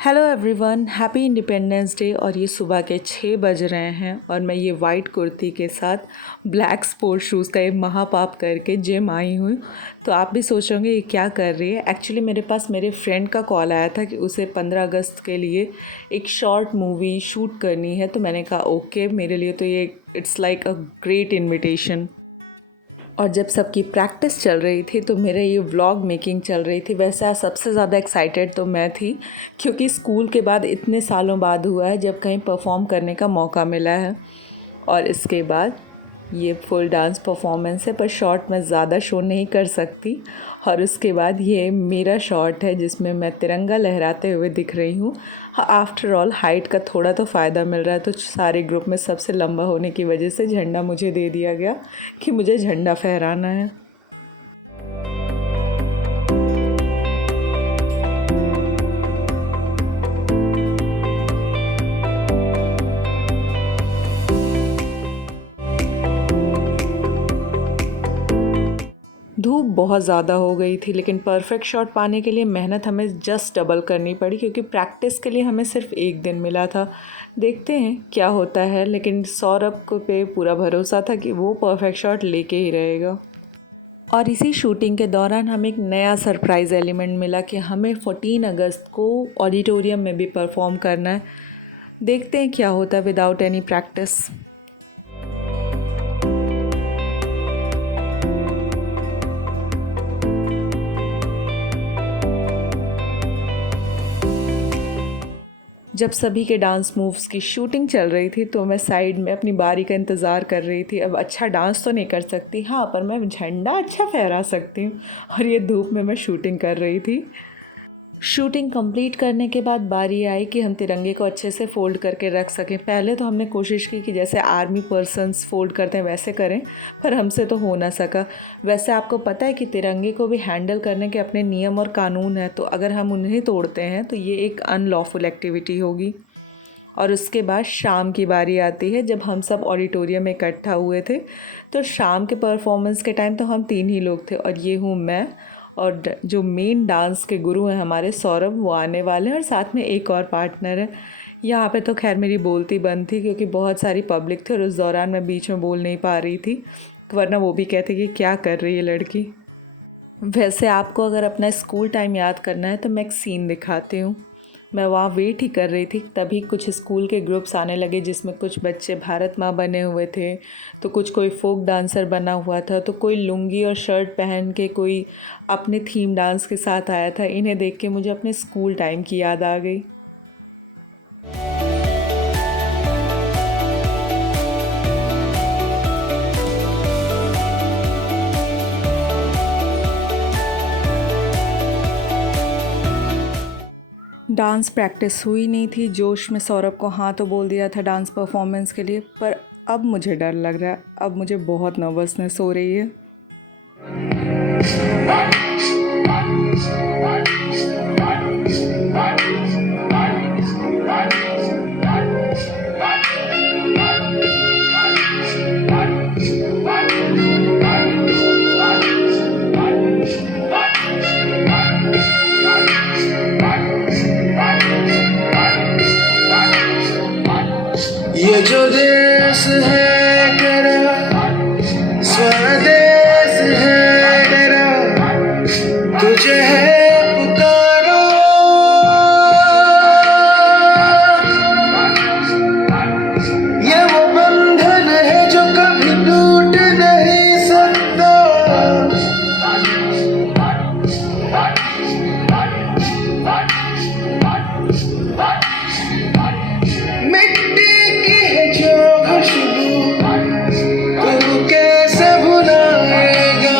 Hello everyone, happy independence day. और ये सुबह के 6 बज रहे हैं और मैं ये वाइट कुर्ती के साथ ब्लैक स्पोर्ट शूज़ का एक महापाप करके जिम आई हूँ। तो आप भी सोचोगे ये क्या कर रही है। एक्चुअली मेरे पास मेरे फ्रेंड का कॉल आया था कि उसे 15 अगस्त के लिए एक शॉर्ट मूवी शूट करनी है। तो मैंने कहा ओके, मेरे लिए तो ये it's like a great invitation. और जब सबकी प्रैक्टिस चल रही थी तो मेरे ये व्लॉग मेकिंग चल रही थी। वैसे आज सबसे ज़्यादा एक्साइटेड तो मैं थी, क्योंकि स्कूल के बाद इतने सालों बाद हुआ है जब कहीं परफॉर्म करने का मौका मिला है। और इसके बाद ये फुल डांस परफॉर्मेंस है, पर शॉट मैं ज़्यादा शो नहीं कर सकती। और उसके बाद ये मेरा शॉट है जिसमें मैं तिरंगा लहराते हुए दिख रही हूँ। आफ्टर ऑल हाइट का थोड़ा तो फ़ायदा मिल रहा है, तो सारे ग्रुप में सबसे लंबा होने की वजह से झंडा मुझे दे दिया गया कि मुझे झंडा फहराना है। धूप बहुत ज़्यादा हो गई थी, लेकिन परफेक्ट शॉट पाने के लिए मेहनत हमें जस्ट डबल करनी पड़ी, क्योंकि प्रैक्टिस के लिए हमें सिर्फ एक दिन मिला था। देखते हैं क्या होता है, लेकिन सौरभ को पे पूरा भरोसा था कि वो परफेक्ट शॉट लेके ही रहेगा। और इसी शूटिंग के दौरान हमें एक नया सरप्राइज़ एलिमेंट मिला कि हमें 14 अगस्त को ऑडिटोरियम में भी परफॉर्म करना है। देखते हैं क्या होता है विदाउट एनी प्रैक्टिस। जब सभी के डांस मूव्स की शूटिंग चल रही थी तो मैं साइड में अपनी बारी का इंतज़ार कर रही थी। अब अच्छा डांस तो नहीं कर सकती, हाँ, पर मैं झंडा अच्छा फहरा सकती हूँ। और ये धूप में मैं शूटिंग कर रही थी। शूटिंग कंप्लीट करने के बाद बारी आई कि हम तिरंगे को अच्छे से फ़ोल्ड करके रख सकें। पहले तो हमने कोशिश की कि जैसे आर्मी पर्सन्स फ़ोल्ड करते हैं वैसे करें, पर हमसे तो हो ना सका। वैसे आपको पता है कि तिरंगे को भी हैंडल करने के अपने नियम और कानून हैं, तो अगर हम उन्हें तोड़ते हैं तो ये एक अनलॉफुल एक्टिविटी होगी। और उसके बाद शाम की बारी आती है, जब हम सब ऑडिटोरियम में इकट्ठा हुए थे। तो शाम के परफॉर्मेंस के टाइम तो हम 3 ही लोग थे, और ये हूँ मैं, और जो मेन डांस के गुरु हैं हमारे सौरभ, वो आने वाले हैं, और साथ में एक और पार्टनर है। यहाँ पे तो खैर मेरी बोलती बंद थी, क्योंकि बहुत सारी पब्लिक थी और उस दौरान मैं बीच में बोल नहीं पा रही थी, वरना वो भी कहते कि क्या कर रही है लड़की। वैसे आपको अगर अपना स्कूल टाइम याद करना है तो मैं एक सीन दिखाती हूँ। मैं वहाँ वेट ही कर रही थी, तभी कुछ स्कूल के ग्रुप्स आने लगे, जिसमें कुछ बच्चे भारत माँ बने हुए थे, तो कुछ कोई फोक डांसर बना हुआ था, तो कोई लुंगी और शर्ट पहन के कोई अपने थीम डांस के साथ आया था। इन्हें देख के मुझे अपने स्कूल टाइम की याद आ गई। डांस प्रैक्टिस हुई नहीं थी। जोश में सौरभ को हाँ तो बोल दिया था डांस परफॉर्मेंस के लिए, पर अब मुझे डर लग रहा है। अब मुझे बहुत नर्वसनेस हो रही है। ये जो देश है तेरा, स्वदेश है तेरा, तुझे है पुकारो। ये वो बंधन है जो कभी टूट नहीं सकता। मिट्टी की है जो खुशबू, तू कैसे भुलाएगा।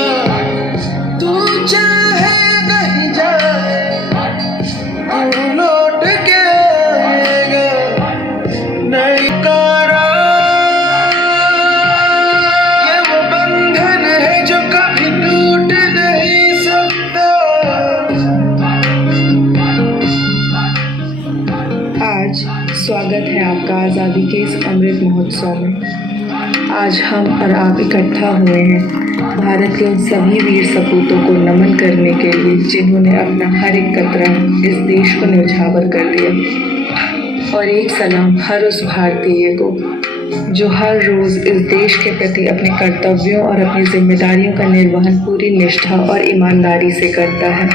तू चाहे कहीं जाए, तू लौट के आएगा। नहीं करा, ये वो बंधन है जो कभी टूट नहीं सकता। आज स्वागत है आपका आज़ादी के इस अमृत महोत्सव में। आज हम और आप इकट्ठा हुए हैं भारत के उन सभी वीर सपूतों को नमन करने के लिए जिन्होंने अपना हर एक कतरा इस देश को न्यौछावर कर दिया, और एक सलाम हर उस भारतीय को जो हर रोज़ इस देश के प्रति अपने कर्तव्यों और अपनी जिम्मेदारियों का निर्वहन पूरी निष्ठा और ईमानदारी से करता है।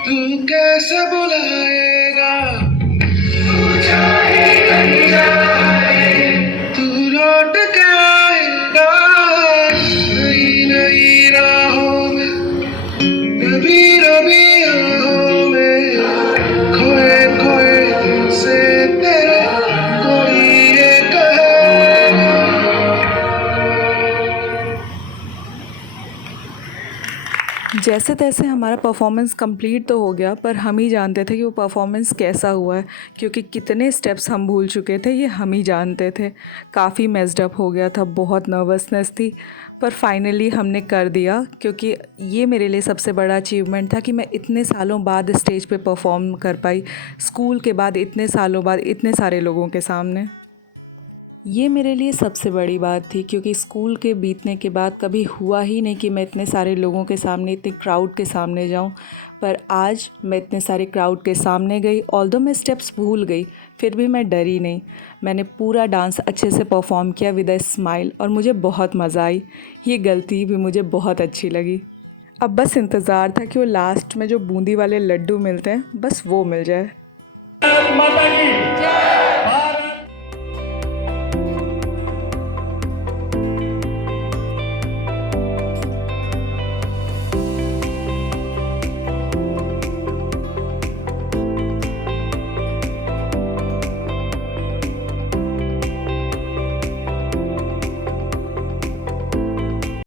तू कैसे बुलाएगा, तू लौट के आएगा नई नई राहों में, नबी नबी राहों में, खोए खोए दिल से तेरे कोई ये कहेगा। जैसे तैसे हमारा परफॉर्मेंस कंप्लीट तो हो गया, पर हम ही जानते थे कि वो परफॉर्मेंस कैसा हुआ है, क्योंकि कितने स्टेप्स हम भूल चुके थे ये हम ही जानते थे। काफ़ी मेस्ड अप हो गया था, बहुत नर्वसनेस थी, पर फाइनली हमने कर दिया, क्योंकि ये मेरे लिए सबसे बड़ा अचीवमेंट था कि मैं इतने सालों बाद स्टेज पे परफॉर्म कर पाई, स्कूल के बाद इतने सालों बाद इतने सारे लोगों के सामने। ये मेरे लिए सबसे बड़ी बात थी, क्योंकि स्कूल के बीतने के बाद कभी हुआ ही नहीं कि मैं इतने सारे लोगों के सामने, इतने क्राउड के सामने जाऊं। पर आज मैं इतने सारे क्राउड के सामने गई, ऑल्दो मैं स्टेप्स भूल गई, फिर भी मैं डरी नहीं। मैंने पूरा डांस अच्छे से परफॉर्म किया विद अ स्माइल, और मुझे बहुत मज़ा आई। ये गलती भी मुझे बहुत अच्छी लगी। अब बस इंतज़ार था कि वो लास्ट में जो बूंदी वाले लड्डू मिलते हैं, बस वो मिल जाए। माता की